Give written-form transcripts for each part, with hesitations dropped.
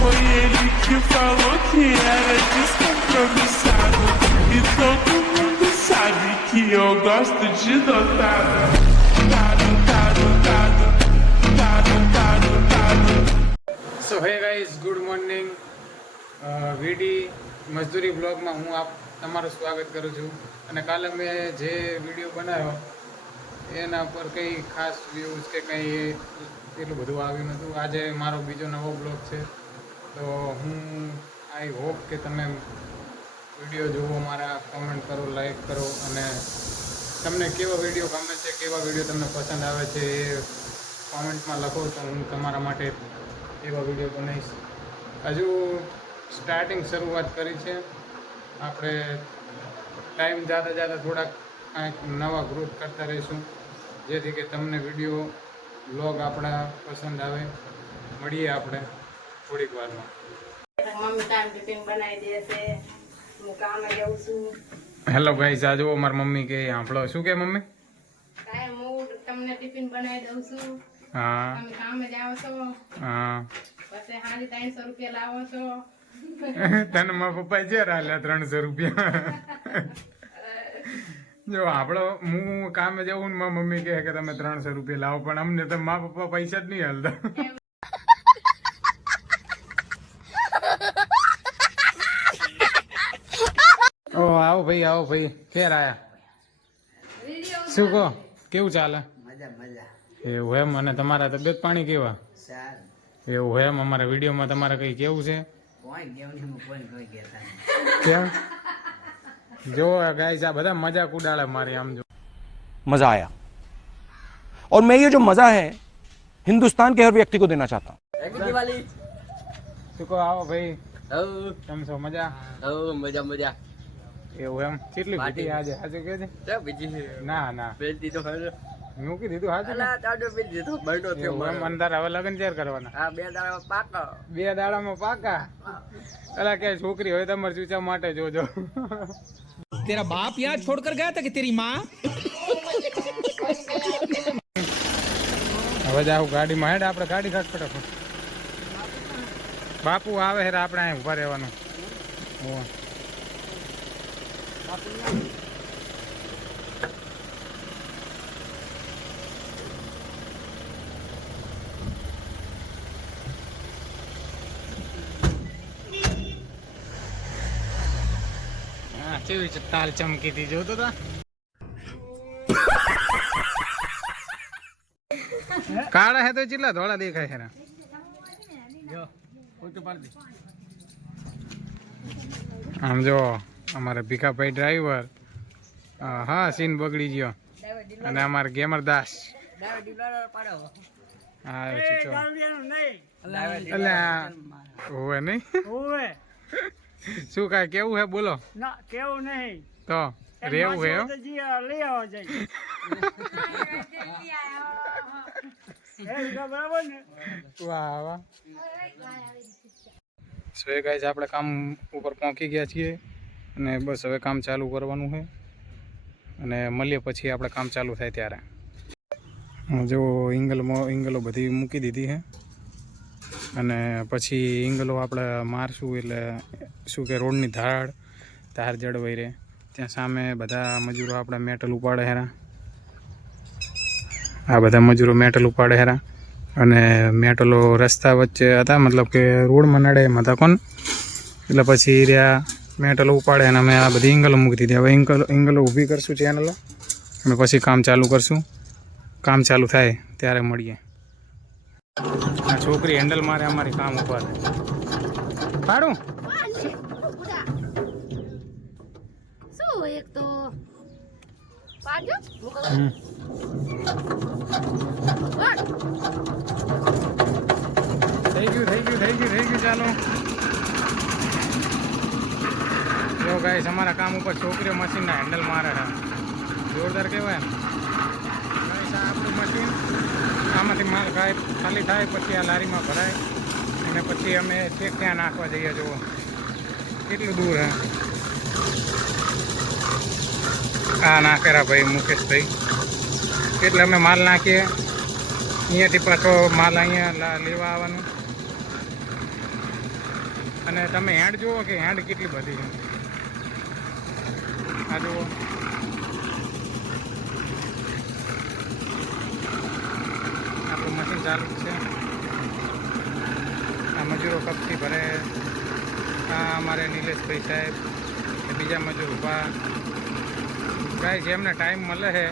Foi ele que falou que era descompromissado. E todo mundo sabe que eu gosto de dotado. સો hey guys, good morning. વીડી મજદૂરી બ્લોગમાં હું તમારું સ્વાગત કરું છું. અને કાલે મેં જે વિડીયો બનાવ્યો એના પર કંઈ ખાસ વ્યૂઝ કે કંઈ એટલું બધું આવ્યું નહોતું. આજે મારો બીજો નવો બ્લોગ છે, તો હું આઈ હોપ કે તમે વિડીયો જુઓ, મારા કોમેન્ટ કરો, લાઈક કરો, અને તમને કેવો વિડીયો ગમે છે, કેવા વિડીયો તમને પસંદ આવે છે એ કોમેન્ટમાં લખો, તો હું તમારા માટે એવા વિડીયો બનાવીશ. હજુ સ્ટાર્ટિંગ શરૂઆત કરી છે આપણે. ટાઈમ જતા થોડાક કાંઈક નવા ગ્રુપ કરતા રહીશું, જેથી કે તમને વિડીયો બ્લોગ આપણા પસંદ આવે. મળીએ આપણે થોડીક વારમાં. મમ્મી કામ ટિફિન બનાવી દેશે, હું કામે જઉં છું. હેલો ગાઈઝ, આ જુઓ મારી મમ્મી કે સાંભળો. શું કે મમ્મી? કાંઈ હું તમને ટિફિન બનાવી દઉં છું. હા, તમે કામે જાઓ છો, હા. પછી હાજી 300 રૂપિયા લાવો છો. તને મારા પપ્પા જે રાલ્યા 300 રૂપિયા. જો આપણો હું કામે જવું ને મારી મમ્મી કહે કે તમે 300 રૂપિયા લાવો, પણ અમને તો મારા પપ્પા પૈસા જ નહીં હાલતા. ઓ આવો ભાઈ, આવો ભાઈ. ફેર આયા. શું કહો, કેવું ચાલે? એવું એમ? અને તમારા તબિયત પાણી કેવા? એવું એમ? અમારા વિડીયોમાં તમારે કઈ કેવું છે? કેમ? જો ગાઈસ, આ બધા મજાક ઉડાડે મારી. આમ જો मजा आया और मैं ये जो मजा है हिंदुस्तान के हर व्यक्ति को देना चाहता हूँ. શું કહો, આવો ભાઈ. કેમ છો? મજા? મજા મજા. એવું એમ? કેટલી ભીટી આજે? સાચું કે છે? ના ના, મૂકી દીધું. સાચું અંધાર. હવે લગ્ન ક્યારે કરવાના? 2 દાડા પાકા. 2 દાડામાં પાકા? અલા કે છોકરી હોય તમારે ચૂચા માટે જોજો. तेरा बाप यहाँ छोड़ कर गया था कि तेरी माँ? હવે જાવ ગાડીમાં. હેડ આપણે ગાડી ઘાટ ફટાફટ. બાપુ આવે હેર, આપણે અહીં ઉભા રહેવાનું. કેવી તાલ ચમકી હતી, જોતો તા? કાળા હે તો ચેટલા ધોળા દેખાય છે. આમ જો અમારા ભીખાભાઈ ડ્રાઈવર. હા, સીન બગડી ગયો. અને અમારા ગેમર દાસ. હા હોવે નહીં? શું કાંઈ કેવું હે? બોલો. ના, કેવું નહીં તો રેવું હે. લઈ આવો જઈ. બરાબર ને? વાહ વાહ. સો ગાઈસ, આપણે કામ ઉપર પહોંચી ગયા છીએ અને બસ હવે કામ ચાલુ કરવાનું છે. અને મળીએ પછી આપણે કામ ચાલુ થાય ત્યારે. જો ઇંગલો બધી મૂકી દીધી છે અને પછી ઇંગલો આપણે મારશું એટલે શું કે રોડની ધાર જળવાઈ રહે. ત્યાં સામે બધા મજૂરો આપણે મેટલ ઉપાડે હેરા. આ બધા મજૂરો મેટલ ઉપાડે હેરા. અને મેટલો રસ્તા વચ્ચે હતા, મતલબ કે રોડમાં નડે એમ હતા કોણ. એટલે પછી રહ્યા મેટલો ઉપાડે અને અમે આ બધી ઇંગલો મૂકી દીધી. હવે ઇંગલો ઊભી કરશું ચેનલો અને પછી કામ ચાલુ કરશું. કામ ચાલુ થાય ત્યારે મળીએ. આ છોકરી હેન્ડલ મારે અમારી કામ ઉપર. પાડું શું એક તો પાડજો. થઈ ગયું. ચાલો જો ગાઈસ, અમારા કામ ઉપર છોકરીઓ મશીનના હેન્ડલ મારે છે. જોરદાર કહેવાય. ગાઈસ, આ આપણું મશીન. આમાંથી માલ ખાલી થાય પછી આ લારીમાં ભરાય અને પછી અમે ચેક ત્યાં નાખવા જઈએ. જુઓ કેટલું દૂર હે. આ નાખેરા ભાઈ મુકેશભાઈ. એટલે અમે માલ નાખીએ, અહીંયાથી પાછો માલ અહીંયા લેવા આવવાનું. અને તમે હેન્ડ જુઓ કે હેન્ડ કેટલી બધી છે. આ જુઓ, આપણું મશીન ચાલુ જ છે. આ મજૂરો કપથી ભરે. આ અમારે નિલેશભાઈ સાહેબ, બીજા મજૂર ઊભા. ગાય જેમને ટાઈમ મળે છે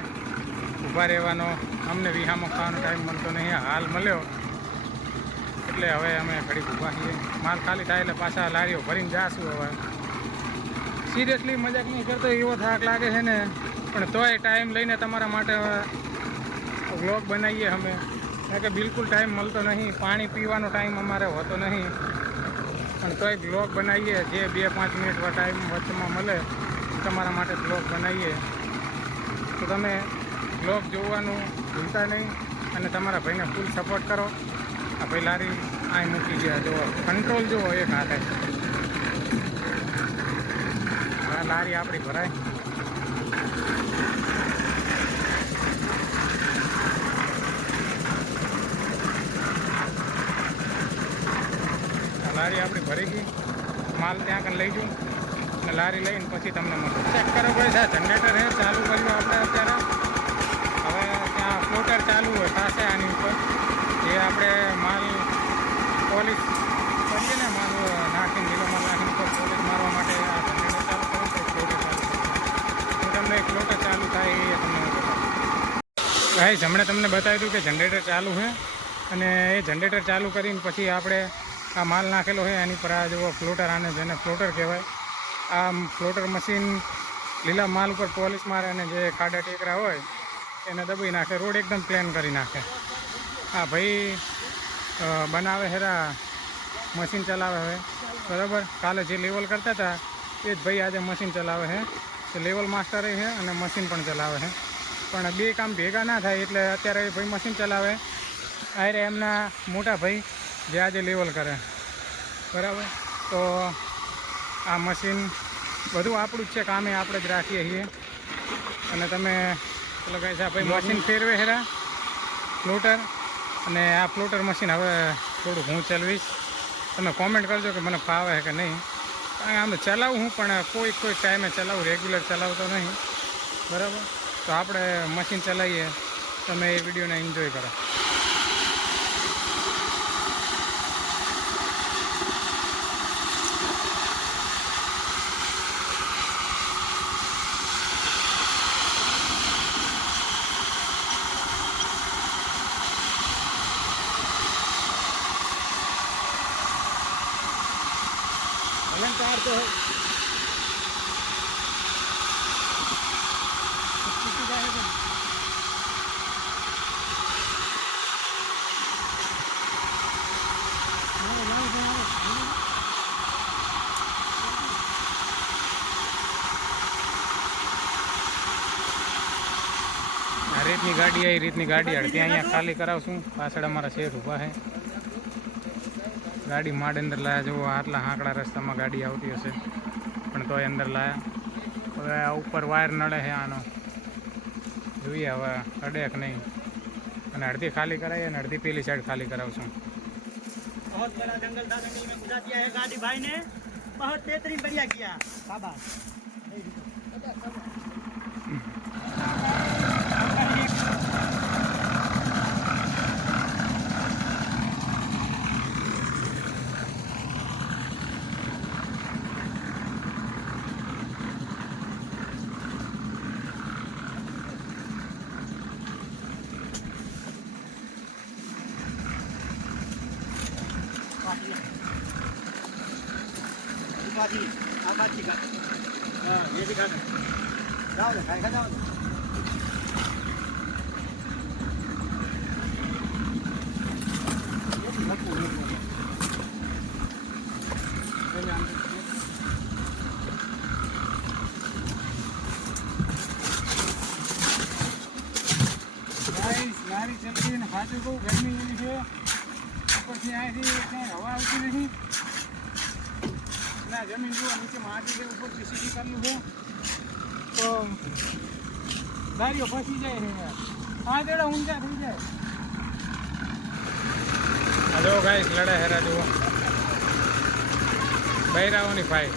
ઊભા રહેવાનો, અમને વિહામાં ખાવાનો ટાઈમ મળતો નહીં, હાલ મળ્યો એટલે હવે અમે ઘડીક ઊભા છીએ. માલ ખાલી થાય એટલે પાછા લારીઓ ભરીને જાશું. હવે સિરિયસલી મજાક નહીં કરતો, એવો થાક લાગે છે ને, પણ તોય ટાઈમ લઈને તમારા માટે વ્લોગ બનાવીએ અમે. કારણ કે બિલકુલ ટાઈમ મળતો નહીં, પાણી પીવાનો ટાઈમ અમારે હોતો નહીં, પણ તોય બ્લોગ બનાવીએ. જે 2-5 મિનિટ ટાઈમ વચ્ચેમાં મળે તમારા માટે બ્લોગ બનાવીએ. તો તમે બ્લોગ જોવાનું ભૂલતા નહીં અને તમારા ભાઈને ફૂલ સપોર્ટ કરો. આ ભાઈ લારી અહીં મૂકી ગયા, જુઓ કંટ્રોલ જુઓ એક હાથે. આ લારી આપણી ભરાય. લારી આપણી ભરી ગઈ. માલ ત્યાં કને લઈ જઉં અને લારી લઈને પછી તમને મળું. ચેક કરો ભાઈ, સાહેબ જનરેટર હે ચાલુ કર્યું આપણે અત્યારે. હવે ત્યાં ફ્લોટર ચાલુ હોય થશે આની ઉપર, જે આપણે માલ પોલિશ કરીએ ને, માલ નાખીને લીલો માલ નાખીને ઉપર પોલિશ મારવા માટે આ જનરેટર ચાલુ કરું તો ફ્લોટર ચાલુ કરું. હું તમને ફ્લોટર ચાલુ થાય એ તમને ભાઈ હમણાં તમને બતાવી દઉં કે જનરેટર ચાલુ છે. અને એ જનરેટર ચાલુ કરીને પછી આપણે આ માલ નાખેલો હોય એની પર આ જુઓ ફ્લોટર, આને જેને ફ્લોટર કહેવાય. આ ફ્લોટર મશીન લીલા માલ ઉપર પોલિશ મારે અને જે ખાડા ટેકરા હોય એને દબાઈ નાખે, રોડ એકદમ પ્લેન કરી નાખે. હા ભાઈ બનાવે હેરા મશીન ચલાવે છે બરાબર. કાલે જે લેવલ કરતા હતા એ જ ભાઈ આજે મશીન ચલાવે છે. તો લેવલ માસ્ટર છે અને મશીન પણ ચલાવે છે, પણ બે કામ ભેગા ના થાય એટલે અત્યારે ભાઈ મશીન ચલાવે. આરે એમના મોટા ભાઈ જે આજે લેવલ કરે બરાબર. તો આ મશીન બધું આપણું જ છે, કામે આપણે જ રાખીએ છીએ. અને તમે પેલો કહે છે ભાઈ મશીન ફેરવે હેરા ફ્લોટર, અને આ ફ્લોટર મશીન હવે થોડુંક હું ચલાવીશ. તમે કોમેન્ટ કરજો કે મને ફાવે છે કે નહીં. કારણ કે આમ ચલાવું હું, પણ કોઈ ટાઈમે ચલાવું, રેગ્યુલર ચલાવતો નહીં બરાબર. તો આપણે મશીન ચલાવીએ, તમે એ વિડીયોને એન્જોય કરો. अलंकार तो રીતની ગાડી આવી, રીતની ગાડી અડધી અહીંયા ખાલી કરાવશું. પાછળ અમારા શેઠ ઊભા છે. ગાડી માંડ અંદર લાયા. જુઓ આટલા હાંકડા રસ્તામાં ગાડી આવતી હશે પણ તોય અંદર લાયા. હવે આ ઉપર વાયર નડે છે આનો, જોઈએ હવે અડે કે નહીં. અને અડધી ખાલી કરાવીએ અને અડધી પેલી સાઈડ ખાલી કરાવશું. बहुत बड़ा जंगल था, जंगल में घुसा दिया है गाड़ी भाई ने, बहुत बेहतरीन बढ़िया किया, शाबाश. हाँ ये दिखा दो, जाओ ना खाएगा, जाओ ना. લારી ચલતી ને સાચું કહું ગરમી એવી છે, ઉપરથી અહીંથી ક્યાંય હવા આવતી નથી. ના જમીન જુઓ નીચે માટી છે, ઉપર સીસી કરેલું છે તો ગાડીઓ ફસી જાય છે યાર. આ તેડા ઊંચા થઈ જાય. હલો ગાઈસ લડે હેરા જુઓ. બૈરાઓની ફાઇટ.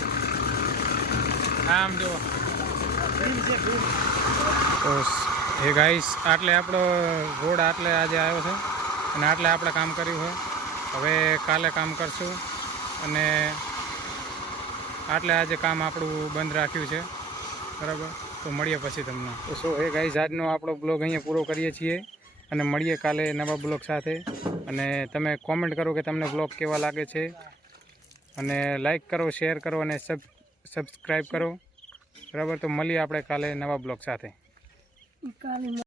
આમ જો તો એ ગાઈસ આટલે આપણો રોડ આટલે આજે આવ્યો છે અને આટલે આપણે કામ કર્યું છે. હવે કાલે કામ કરશું અને આટલે આજે કામ આપણું બંધ રાખ્યું છે. બરાબર, તો મળીએ પછી તમને. તો સો હે ગાઈસ, આજનો આપણો બ્લોગ અહીંયા પૂરો કરીએ છીએ અને મળીએ કાલે નવા બ્લોગ સાથે. અને તમે કોમેન્ટ કરો કે તમને બ્લોગ કેવા લાગે છે અને લાઈક કરો, શેર કરો અને સબસ્ક્રાઈબ કરો. બરાબર, તો મળીએ આપણે કાલે નવા બ્લોગ સાથે.